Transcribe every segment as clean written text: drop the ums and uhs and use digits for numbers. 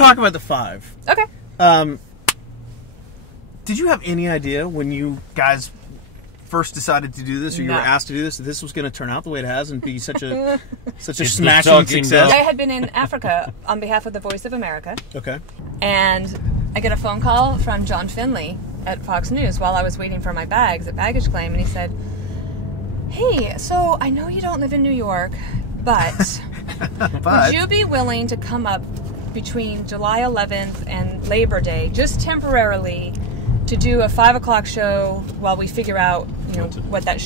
talk about the 5. Okay. Did you have any idea when you guys first decided to do this, or you were asked to do this, that this was going to turn out the way it has and be such a smashing success? I had been in Africa on behalf of the Voice of America. Okay. And I get a phone call from John Finley at Fox News while I was waiting for my bags at baggage claim, and he said, "Hey, so I know you don't live in New York, but, would you be willing to come up between July 11th and Labor Day, just temporarily, to do a 5 o'clock show while we figure out, what that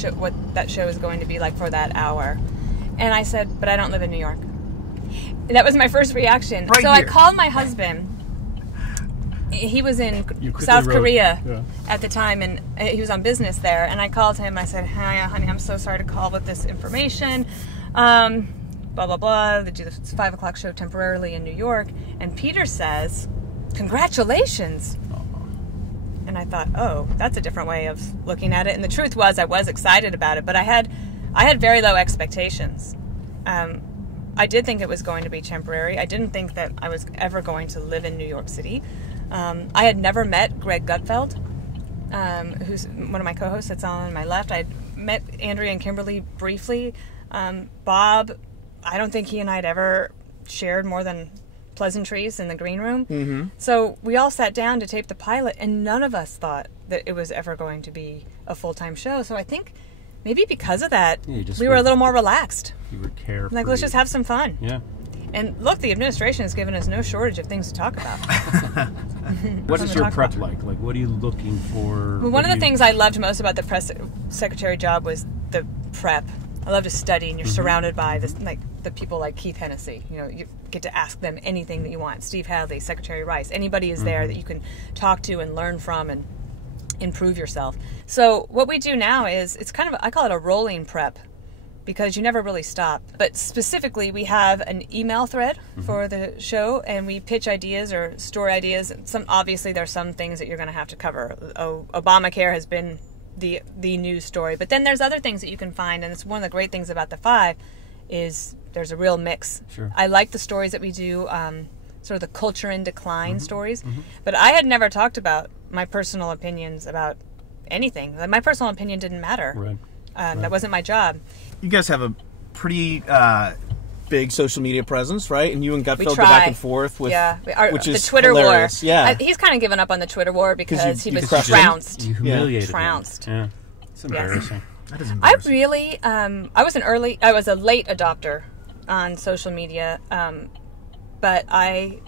show is going to be like for that hour?" And I said, "But I don't live in New York." And that was my first reaction. Right so here. I called my husband. He was in South Korea at the time, and he was on business there. And I called him. I said, "Hi, honey, I'm so sorry to call with this information. Blah, blah, blah. They do this 5 o'clock show temporarily in New York." And Peter says, "Congratulations." And I thought, oh, that's a different way of looking at it. And the truth was, I was excited about it, but I had very low expectations. I did think it was going to be temporary. I didn't think that I was ever going to live in New York City. I had never met Greg Gutfeld, who's one of my co-hosts that's on my left. I met Andrea and Kimberly briefly. Bob, I don't think he and I had ever shared more than pleasantries in the green room. Mm-hmm. So we all sat down to tape the pilot, and none of us thought that it was ever going to be a full-time show. So I think maybe because of that, we were a little more relaxed. You were carefree. Like, let's just have some fun. Yeah. And look, the administration has given us no shortage of things to talk about. What is your prep like? Like, what are you looking for? Well, one of the things I loved most about the press secretary job was the prep. I love to study, and you're surrounded by this, like the people like Keith Hennessy. You get to ask them anything that you want. Steve Hadley, Secretary Rice. Anybody is there that you can talk to and learn from and improve yourself. So what we do now is, it's kind of, I call it a rolling prep, because you never really stop. But specifically, we have an email thread for the show, and we pitch ideas or story ideas. Obviously, there's some things that you're going to have to cover. Obamacare has been the news story, but then there's other things that you can find, and it's one of the great things about the 5 is there's a real mix. Sure. I like the stories that we do, sort of the culture in decline stories, but I had never talked about my personal opinions about anything. Like, my personal opinion didn't matter. Right. That wasn't my job. You guys have a pretty big social media presence, right? And you and Gutfeld go try. back and forth with, which is the Twitter hilarious. war. Yeah, He's kind of given up on the Twitter war because he was crushed him? trounced. You humiliated Trounced. him. Yeah. It's embarrassing. that is I embarrassing. really, I was a late adopter on social media, but I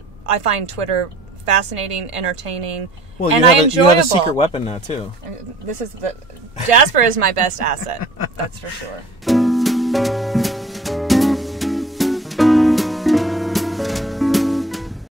find Twitter fascinating, entertaining, Well, and you have enjoyable. you have a secret weapon now too. Jasper is my best asset. That's for sure.